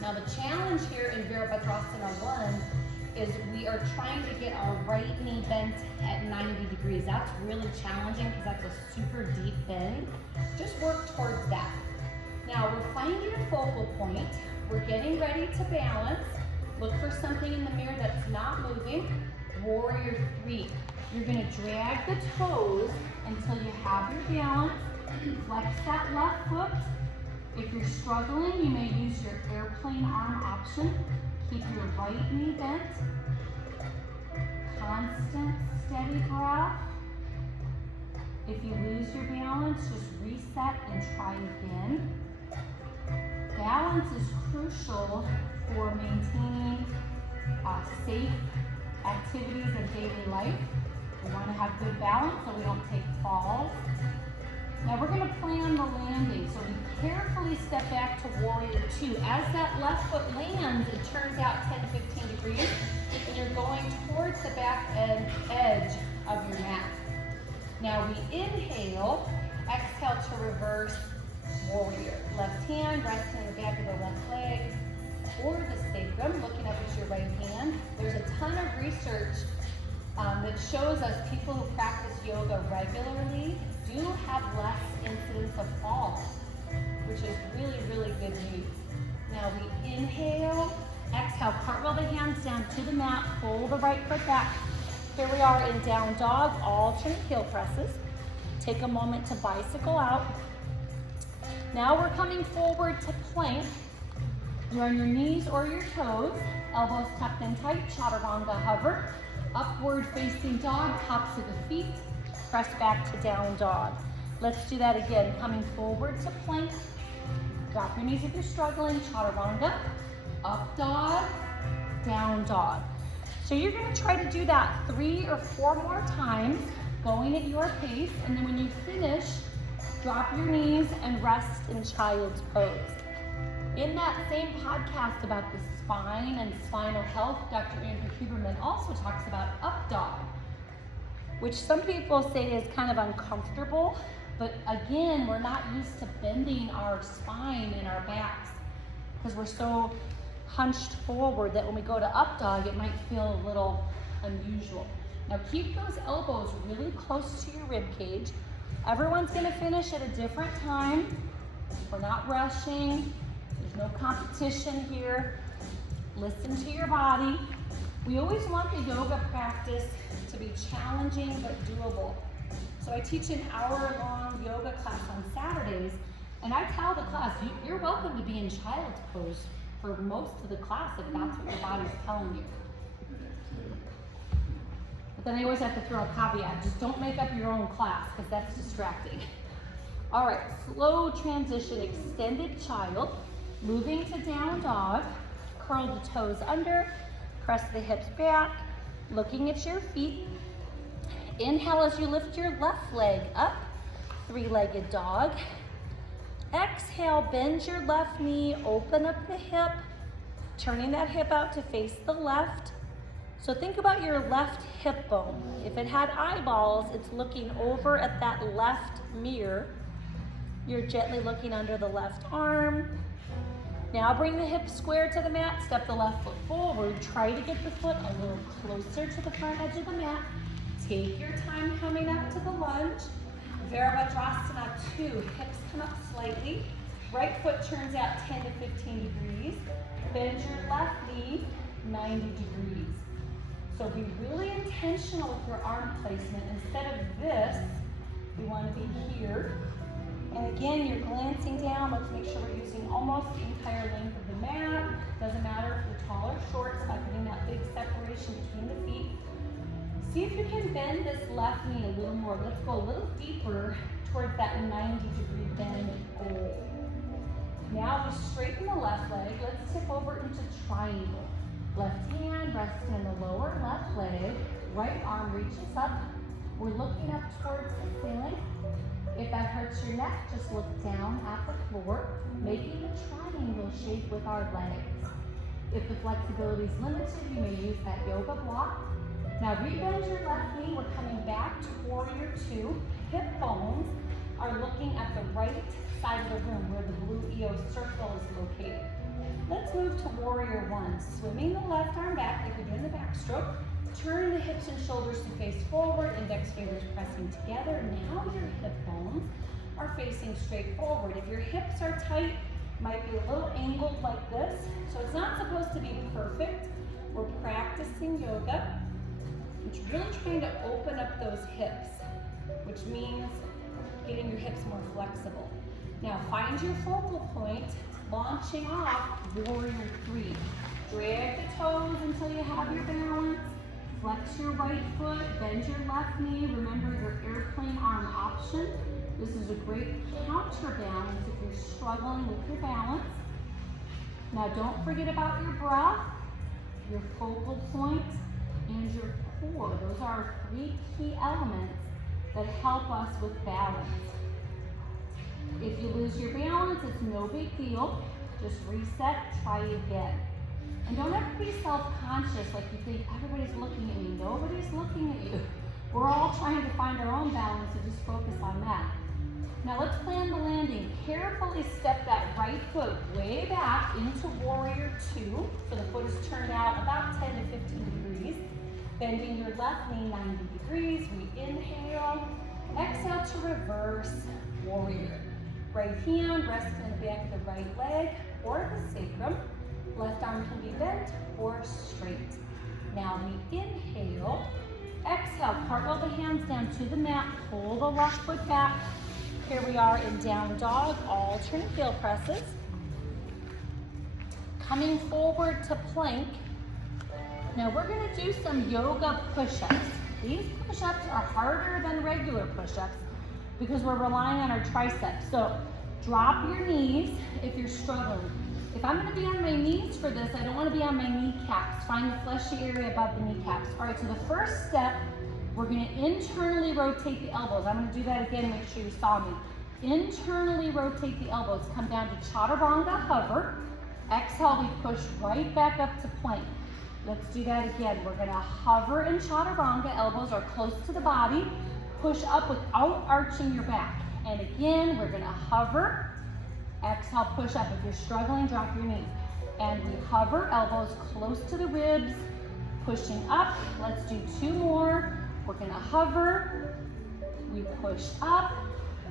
Now the challenge here in Virabhadrasana 1 is we are trying to get our right knee bent at 90 degrees. That's really challenging because that's a super deep bend. Just work towards that. Now we're finding a focal point. We're getting ready to balance. Look for something in the mirror that's not moving. Warrior three. You're gonna drag the toes until you have your balance. Flex that left foot. If you're struggling, you may use your airplane arm option. Keep your right knee bent. Constant, steady breath. If you lose your balance, just reset and try again. Balance is crucial for maintaining safe activities of daily life. We want to have good balance so we don't take falls. Now we're going to plan the landing. So we carefully step back to warrior two. As that left foot lands, it turns out 10 to 15 degrees, and you're going towards the back edge of your mat. Now we inhale, exhale to reverse warrior. Left hand resting on the back of the left leg or the sacrum, looking up at your right hand. There's a ton of research that shows us people who practice yoga regularly do have less incidence of falls, which is really, really good news. Now we inhale, exhale, cartwheel the hands down to the mat, pull the right foot back. Here we are in down dog, alternate heel presses. Take a moment to bicycle out. Now we're coming forward to plank. You're on your knees or your toes, elbows tucked in tight, chaturanga hover. Upward facing dog, tops of the feet, press back to down dog. Let's do that again. Coming forward to plank. Drop your knees if you're struggling, chaturanga, up dog, down dog. So you're going to try to do that 3 or 4 more times, going at your pace, and then when you finish, drop your knees and rest in child's pose. In that same podcast about the spine and spinal health, Dr. Andrew Huberman also talks about up dog, which some people say is kind of uncomfortable, but again, we're not used to bending our spine and our backs because we're so hunched forward that when we go to up dog, it might feel a little unusual. Now keep those elbows really close to your rib cage. Everyone's gonna finish at a different time. We're not rushing. There's no competition here. Listen to your body. We always want the yoga practice to be challenging but doable. So I teach an hour-long yoga class on Saturdays, and I tell the class, you're welcome to be in child's pose for most of the class if that's what your body's telling you. But then I always have to throw a caveat, just don't make up your own class because that's distracting. All right, slow transition, extended child, moving to down dog, curl the toes under, press the hips back, looking at your feet. Inhale as you lift your left leg up, 3-legged dog. Exhale, bend your left knee, open up the hip, turning that hip out to face the left. So think about your left hip bone. If it had eyeballs, it's looking over at that left mirror. You're gently looking under the left arm. Now bring the hips square to the mat, step the left foot forward. Try to get the foot a little closer to the front edge of the mat. Take your time coming up to the lunge. Virabhadrasana 2, hips come up slightly. Right foot turns out 10 to 15 degrees. Bend your left knee 90 degrees. So be really intentional with your arm placement. Instead of this, we want to be here. And again, you're glancing down. Let's make sure we're using almost the entire length of the mat. Doesn't matter if you're tall or short, it's about getting that big separation between the feet. See if you can bend this left knee a little more. Let's go a little deeper towards that 90-degree bend goal. Now we straighten the left leg. Let's tip over into triangle. Left hand resting on the lower left leg. Right arm reaches up. We're looking up towards the ceiling. If that hurts your neck, just look down at the floor, making a triangle shape with our legs. If the flexibility is limited, you may use that yoga block. Now rebend your left knee. We're coming back to warrior 2. Hip bones are looking at the right side of the room where the blue EO circle is located. Let's move to warrior 1. Swimming the left arm back like we did in the backstroke. Turn the hips and shoulders to face forward, index fingers pressing together. Now your hip bones are facing straight forward. If your hips are tight, might be a little angled like this. So it's not supposed to be perfect. We're practicing yoga. It's really trying to open up those hips, which means getting your hips more flexible. Now find your focal point, launching off warrior 3. Drag the toes until you have your balance. Flex your right foot, bend your left knee. Remember your airplane arm option. This is a great counterbalance if you're struggling with your balance. Now don't forget about your breath, your focal point, and your core. Those are our 3 key elements that help us with balance. If you lose your balance, it's no big deal. Just reset, try again. And don't ever be self-conscious like you think everybody's looking at me. Nobody's looking at you. We're all trying to find our own balance, so just focus on that. Now let's plan the landing. Carefully step that right foot way back into Warrior 2. So the foot is turned out about 10 to 15 degrees. Bending your left knee 90 degrees. We inhale. Exhale to reverse Warrior. Right hand resting in the back of the right leg or the sacrum. Left arm can be bent or straight. Now we inhale. Exhale, cartwheel the hands down to the mat. Pull the left foot back. Here we are in down dog, alternate heel presses. Coming forward to plank. Now we're gonna do some yoga push-ups. These push-ups are harder than regular push-ups because we're relying on our triceps. So drop your knees if you're struggling. If I'm gonna be on my knees for this, I don't wanna be on my kneecaps. Find the fleshy area above the kneecaps. All right, so the first step, we're gonna internally rotate the elbows. I'm gonna do that again, make sure you saw me. Internally rotate the elbows. Come down to chaturanga, hover. Exhale, we push right back up to plank. Let's do that again. We're gonna hover in chaturanga, elbows are close to the body. Push up without arching your back. And again, we're gonna hover. Exhale, push up. If you're struggling, drop your knees. And we hover, elbows close to the ribs, pushing up. Let's do 2 more. We're gonna hover, we push up.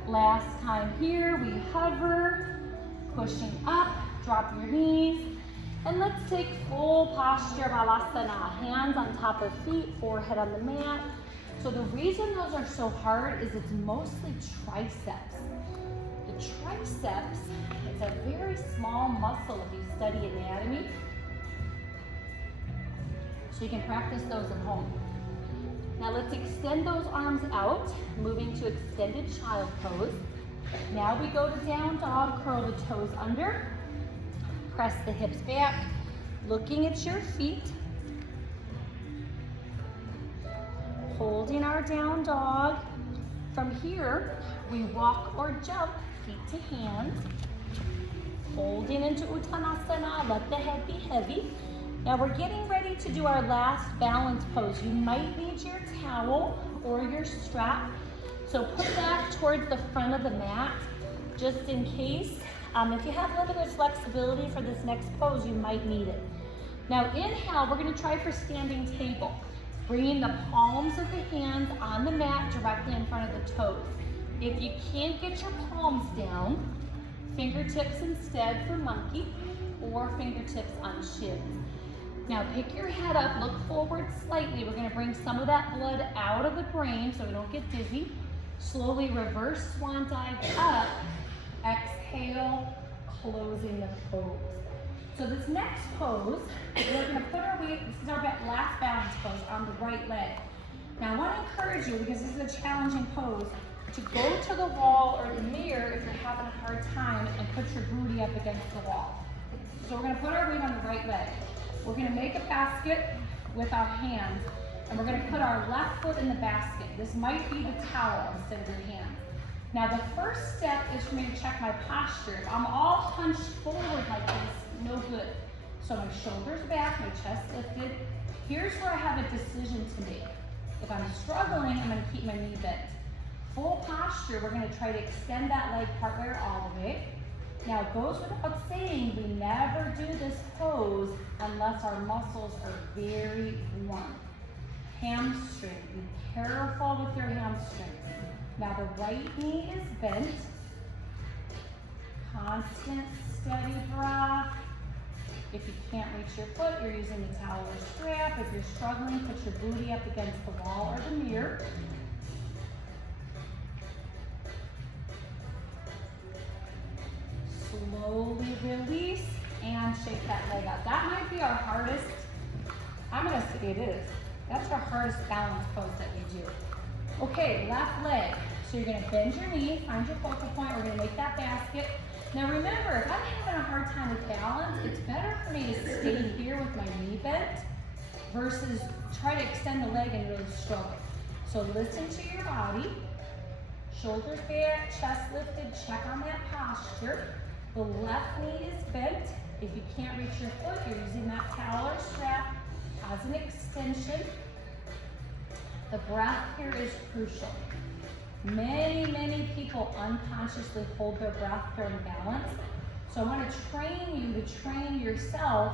Last time here, we hover, pushing up, drop your knees. And let's take full posture balasana. Hands on top of feet, forehead on the mat. So the reason those are so hard is it's mostly triceps. The triceps is a very small muscle if you study anatomy. So you can practice those at home. Now let's extend those arms out, moving to extended child pose. Now we go to down dog, curl the toes under, press the hips back, looking at your feet. Holding our down dog. From here, we walk or jump, feet to hands. Holding into Uttanasana, let the head be heavy. Now we're getting ready to do our last balance pose. You might need your towel or your strap. So put that towards the front of the mat, just in case. If you have limited flexibility for this next pose, you might need it. Now inhale, we're gonna try for standing table. Bringing the palms of the hands on the mat directly in front of the toes. If you can't get your palms down, fingertips instead for monkey, or fingertips on shins. Now pick your head up, look forward slightly. We're gonna bring some of that blood out of the brain so we don't get dizzy. Slowly reverse swan dive up. Exhale, closing the pose. So this next pose, we're gonna put our weight, this is our last balance pose, on the right leg. Now I wanna encourage you, because this is a challenging pose, to go to the wall or the mirror if you're having a hard time and put your booty up against the wall. So we're gonna put our weight on the right leg. We're gonna make a basket with our hands, and we're gonna put our left foot in the basket. This might be the towel instead of your hand. Now the first step is for me to check my posture. If I'm all hunched forward like this, no good. So my shoulders back, my chest lifted. Here's where I have a decision to make. If I'm struggling, I'm gonna keep my knee bent. Full posture, we're gonna try to extend that leg partway or all the way. Now it goes without saying, we never do this pose unless our muscles are very warm. Hamstring, be careful with your hamstrings. Now the right knee is bent. Constant, steady breath. If you can't reach your foot, you're using the towel or strap. If you're struggling, put your booty up against the wall or the mirror. Slowly release and shake that leg out. That might be our hardest, I'm gonna say it is. That's our hardest balance pose that we do. Okay, left leg. So you're gonna bend your knee, find your focal point. We're gonna make that basket. Now remember, if I'm having a hard time with balance, it's better for me to stay here with my knee bent versus try to extend the leg and really struggle. So listen to your body. Shoulders back, chest lifted, check on that posture. The left knee is bent. If you can't reach your foot, you're using that towel or strap as an extension. The breath here is crucial. Many people unconsciously hold their breath during balance. So I want to train you to train yourself.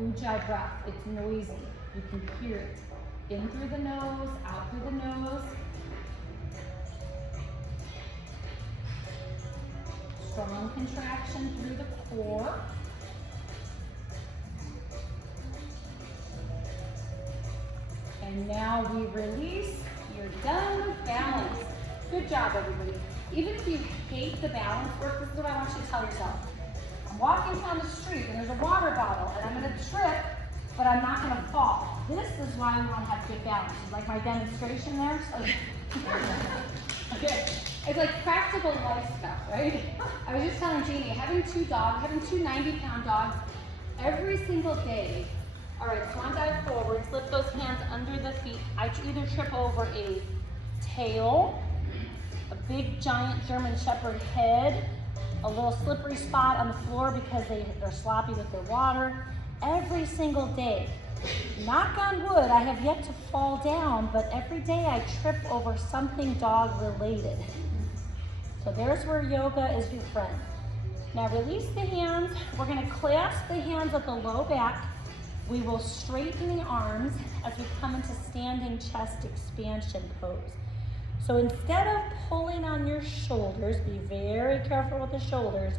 Ujjayi breath. It's noisy. You can hear it. In through the nose, out through the nose. Strong contraction through the core. And now we release. You're done with balance. Good job, everybody. Even if you hate the balance work, this is what I want you to tell yourself. I'm walking down the street and there's a water bottle and I'm gonna trip, but I'm not gonna fall. This is why we wanna have good balance. It's like my demonstration there. So okay. It's like practical life stuff, right? I was just telling Jeannie, having two 90-pound dogs every single day. All right, swan dive forward, slip those hands under the feet. I either trip over a tail, a big giant German Shepherd head, a little slippery spot on the floor because they're sloppy with their water. Every single day. Knock on wood, I have yet to fall down, but every day I trip over something dog related. So there's where yoga is your friend. Now release the hands. We're gonna clasp the hands at the low back. We will straighten the arms as we come into standing chest expansion pose. So instead of pulling on your shoulders, be very careful with the shoulders,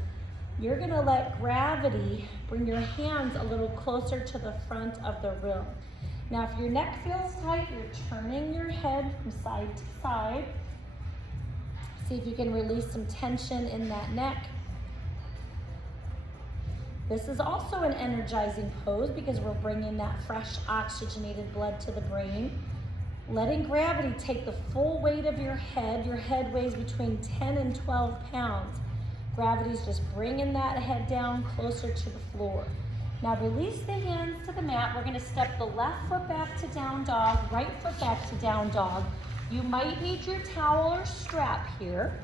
you're gonna let gravity bring your hands a little closer to the front of the room. Now if your neck feels tight, you're turning your head from side to side. See if you can release some tension in that neck. This is also an energizing pose because we're bringing that fresh oxygenated blood to the brain. Letting gravity take the full weight of your head. Your head weighs between 10 and 12 pounds. Gravity's just bringing that head down closer to the floor. Now release the hands to the mat. We're gonna step the left foot back to down dog, right foot back to down dog. You might need your towel or strap here.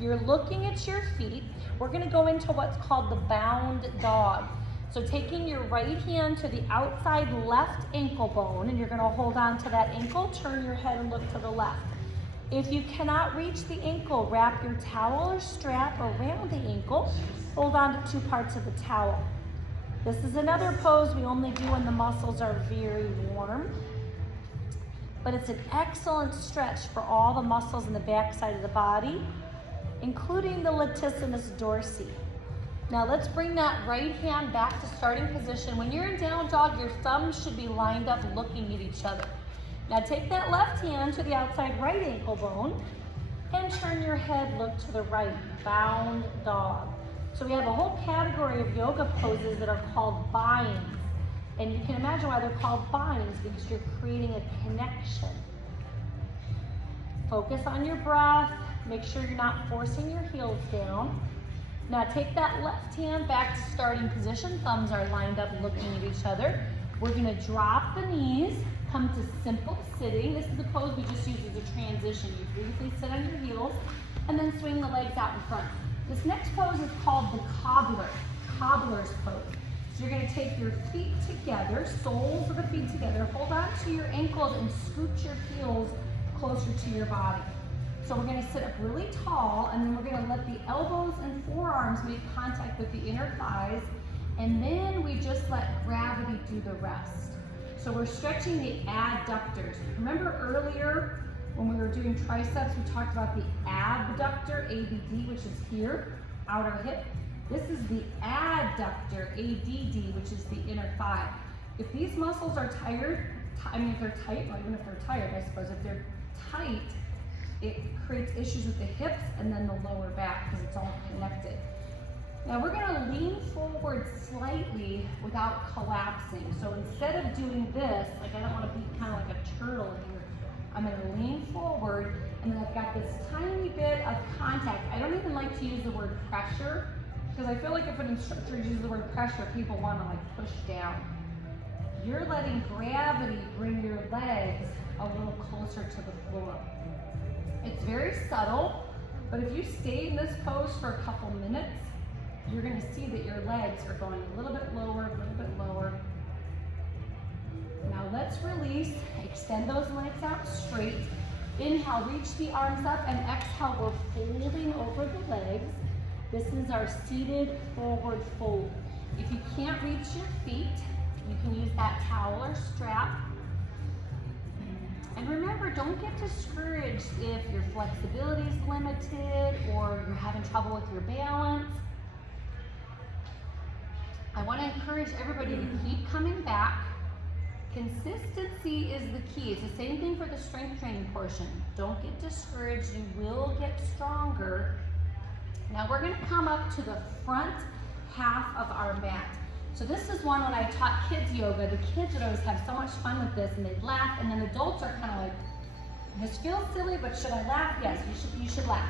You're looking at your feet. We're gonna go into what's called the bound dog. So taking your right hand to the outside left ankle bone, and you're gonna hold on to that ankle, turn your head and look to the left. If you cannot reach the ankle, wrap your towel or strap around the ankle. Hold on to two parts of the towel. This is another pose we only do when the muscles are very warm. But it's an excellent stretch for all the muscles in the back side of the body, including the latissimus dorsi. Now let's bring that right hand back to starting position. When you're in down dog, your thumbs should be lined up looking at each other. Now take that left hand to the outside right ankle bone and turn your head, look to the right, bound dog. So we have a whole category of yoga poses that are called binds. And you can imagine why they're called binds, because you're creating a connection. Focus on your breath. Make sure you're not forcing your heels down. Now take that left hand back to starting position. Thumbs are lined up looking at each other. We're gonna drop the knees, come to simple sitting. This is the pose we just used as a transition. You briefly sit on your heels and then swing the legs out in front. This next pose is called the cobbler's pose. So you're gonna take your feet together, soles of the feet together, hold on to your ankles and scoot your heels closer to your body. So we're gonna sit up really tall, and then we're gonna let the elbows and forearms make contact with the inner thighs, and then we just let gravity do the rest. So we're stretching the adductors. Remember earlier when we were doing triceps, we talked about the abductor, ABD, which is here, outer hip. This is the adductor, ADD, which is the inner thigh. If these muscles are tired, if they're tight, well, even if they're tired, I suppose, if they're tight, it creates issues with the hips and then the lower back because it's all connected. Now we're gonna lean forward slightly without collapsing. So instead of doing this, like I don't wanna be kind of like a turtle here, I'm gonna lean forward and then I've got this tiny bit of contact. I don't even like to use the word pressure because I feel like if an instructor uses the word pressure, people wanna like push down. You're letting gravity bring your legs a little closer to the floor. It's very subtle, but if you stay in this pose for a couple minutes, you're gonna see that your legs are going a little bit lower, a little bit lower. Now let's release, extend those legs out straight. Inhale, reach the arms up, and exhale, we're folding over the legs. This is our seated forward fold. If you can't reach your feet, you can use that towel or strap. And remember, don't get discouraged if your flexibility is limited or you're having trouble with your balance. I want to encourage everybody to keep coming back. Consistency is the key. It's the same thing for the strength training portion. Don't get discouraged. You will get stronger. Now we're going to come up to the front half of our mat. So this is one when I taught kids yoga, the kids would always have so much fun with this and they'd laugh, and then adults are kind of like, this feels silly, but should I laugh? Yes, you should laugh.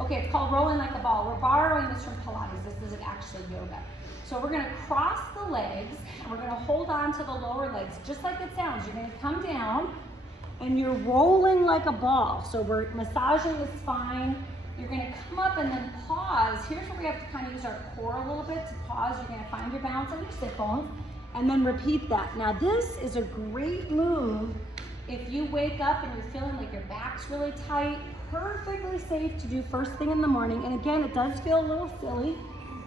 Okay, it's called rolling like a ball. We're borrowing this from Pilates. This isn't actually yoga. So we're gonna cross the legs and we're gonna hold on to the lower legs, just like it sounds. You're gonna come down and you're rolling like a ball. So we're massaging the spine. You're gonna come up and then pause. Here's where we have to kind of use our core a little bit to pause. You're gonna find your balance on your sit bones and then repeat that. Now this is a great move if you wake up and you're feeling like your back's really tight. Perfectly safe to do first thing in the morning. And again, it does feel a little silly,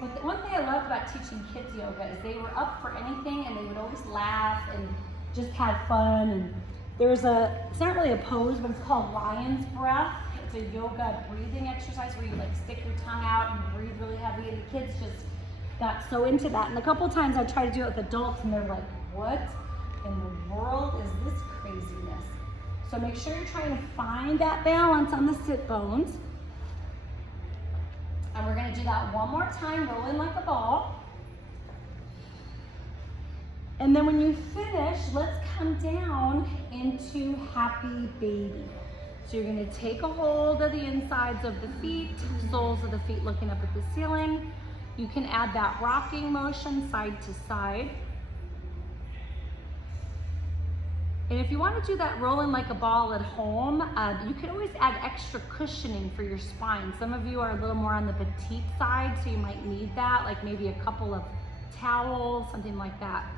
but the one thing I loved about teaching kids yoga is they were up for anything and they would always laugh and just have fun. And it's not really a pose, but it's called lion's breath. It's a yoga breathing exercise where you like stick your tongue out and breathe really heavy, and the kids just got so into that. And a couple times I try to do it with adults and they're like, what in the world is this craziness? So make sure you're trying to find that balance on the sit bones. And we're gonna do that one more time, rolling like a ball. And then when you finish, let's come down into happy baby. So you're gonna take a hold of the insides of the feet, soles of the feet looking up at the ceiling. You can add that rocking motion side to side. And if you want to do that rolling like a ball at home, you can always add extra cushioning for your spine. Some of you are a little more on the petite side, so you might need that, like maybe a couple of towels, something like that.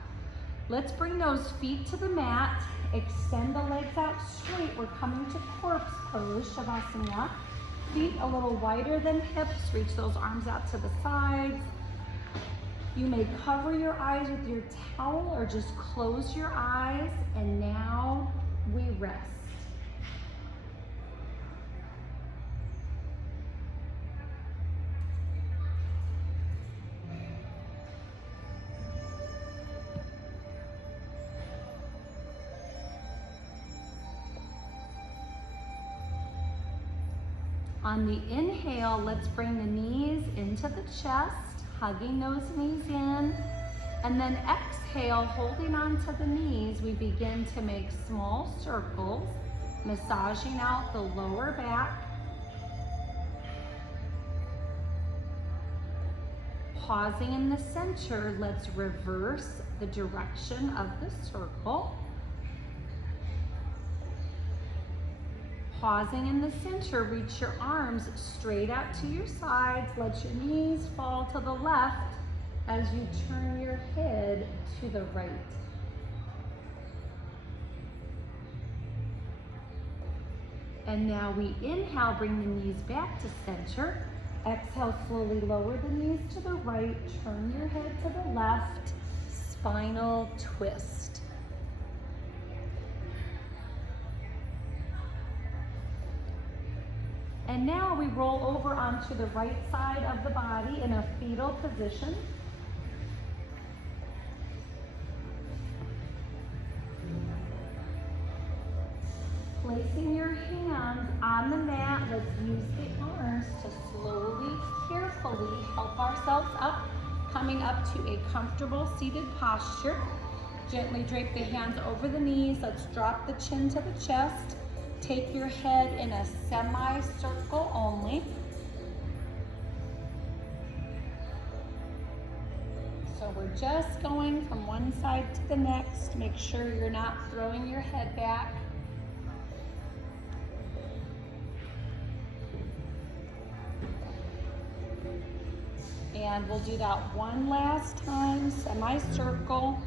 Let's bring those feet to the mat. Extend the legs out straight. We're coming to corpse pose, Shavasana. Feet a little wider than hips. Reach those arms out to the sides. You may cover your eyes with your towel or just close your eyes. And now we rest. On the inhale, let's bring the knees into the chest, hugging those knees in. And then exhale, holding onto the knees, we begin to make small circles, massaging out the lower back. Pausing in the center, let's reverse the direction of the circle. Pausing in the center, reach your arms straight out to your sides. Let your knees fall to the left as you turn your head to the right. And now we inhale, bring the knees back to center. Exhale, slowly lower the knees to the right. Turn your head to the left. Spinal twist. And now we roll over onto the right side of the body in a fetal position. Placing your hands on the mat, let's use the arms to slowly, carefully help ourselves up, coming up to a comfortable seated posture. Gently drape the hands over the knees. Let's drop the chin to the chest. Take your head in a semi-circle only. So we're just going from one side to the next. Make sure you're not throwing your head back. And we'll do that one last time, semi-circle.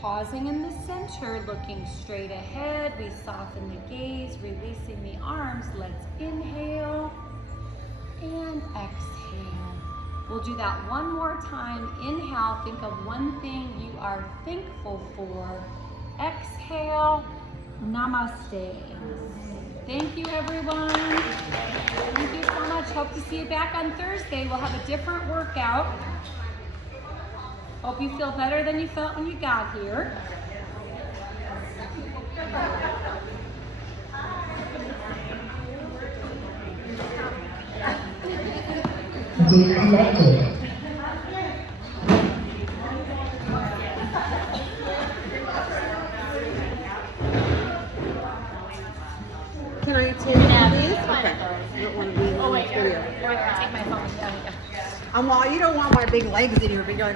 Pausing in the center, looking straight ahead. We soften the gaze, releasing the arms. Let's inhale and exhale. We'll do that one more time. Inhale, think of one thing you are thankful for. Exhale, namaste. Thank you, everyone. Thank you so much. Hope to see you back on Thursday. We'll have a different workout. Hope you feel better than you felt when you got here. Disconnected. Can I take these? Okay. I don't want to be in Oh, the wait, video. take my phone. Well, you don't want my big legs in here, but I don't